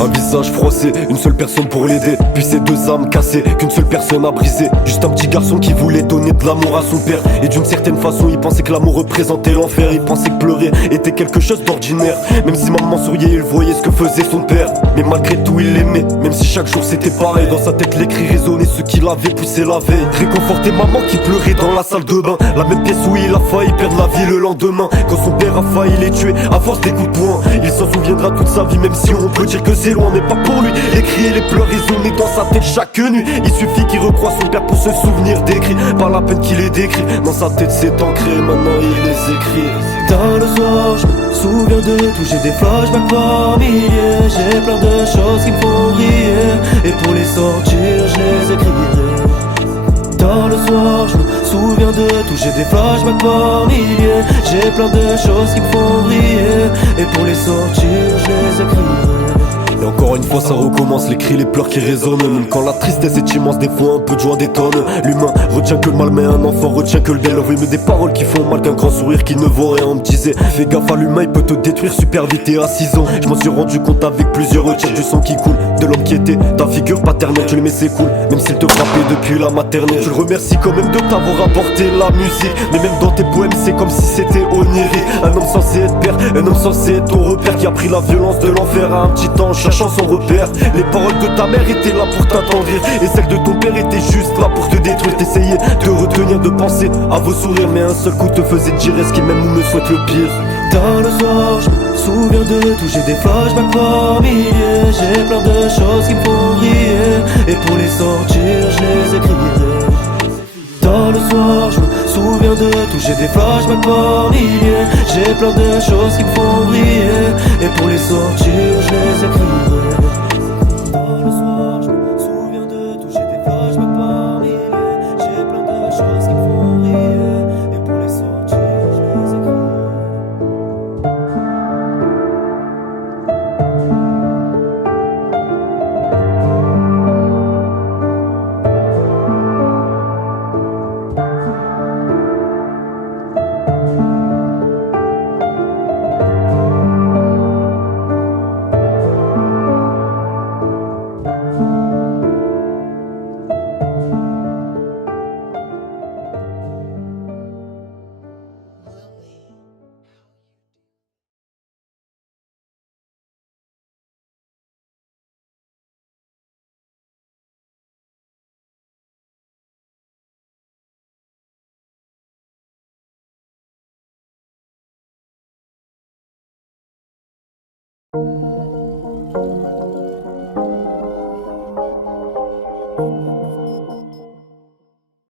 Un visage froissé, une seule personne pour l'aider. Puis ces deux âmes cassées, qu'une seule personne a brisé. Juste un petit garçon qui voulait donner de l'amour à son père. Et d'une certaine façon il pensait que l'amour représentait l'enfer. Il pensait que pleurer était quelque chose d'ordinaire. Même si maman souriait, il voyait ce que faisait son père. Mais malgré tout il l'aimait, même si chaque jour c'était pareil. Dans sa tête les cris résonnaient, ce qu'il avait poussé la veille. Réconforter maman qui pleurait dans la salle de bain. La même pièce où il a failli perdre la vie le lendemain. Quand son père a failli les tuer à force des coups de poing. Il s'en souviendra toute sa vie, même si on peut dire que c'est loin, mais pas pour lui. Les cris et les pleurs résonnaient dans sa tête chaque nuit. Il suffit qu'il recroie son père pour se souvenir des cris. Pas la peine qu'il les décrit, dans sa tête c'est ancré, maintenant il les écrit. Tard le soir, je me souviens de tout, j'ai des flashbacks par milliers. J'ai plein de choses qui me font rire, et pour les sortir, je les écrirai. Tard le soir, je me souviens de tout, j'ai des flashbacks par milliers. J'ai plein de choses qui me font rire, et pour les sortir, je les écrirai. Et encore une fois ça recommence, les cris, les pleurs qui résonnent. Même quand la tristesse est immense, des fois un peu de joie détonne. L'humain retient que le mal, mais un enfant retient que le bien. Oui, mais des paroles qui font mal, qu'un grand sourire qui ne vaut rien. On me disait, fais gaffe à l'humain, il peut te détruire super vite. Et à 6 ans, je m'en suis rendu compte avec plusieurs retirs du sang qui coule de l'homme qui était ta figure paternelle. Tu l'aimais, c'est cool, même s'il te frappait depuis la maternelle. Je le remercie quand même de t'avoir apporté la musique. Mais même dans tes poèmes, c'est comme si c'était onirique. Un homme censé être père, un homme censé être ton repère, qui a pris la violence de l'enfer à un petit ange cherchant son repère. Les paroles de ta mère étaient là pour t'attendrir, et celles de ton père étaient juste là pour te détruire. T'essayais de retenir, de penser à vos sourires, mais un seul coup te faisait dire est-ce qu'il m'aime ou me souhaite le pire. Tard le soir, je me souviens de tout, j'ai des flashbacks par milliers. J'ai plein de choses qui me font rire, et pour les sortir, je les écrirai. Tard le soir, je me souviens de tout, j'ai des flashbacks par milliers. J'ai plein de choses qui me font rire, et pour les sortir, je les écrirai.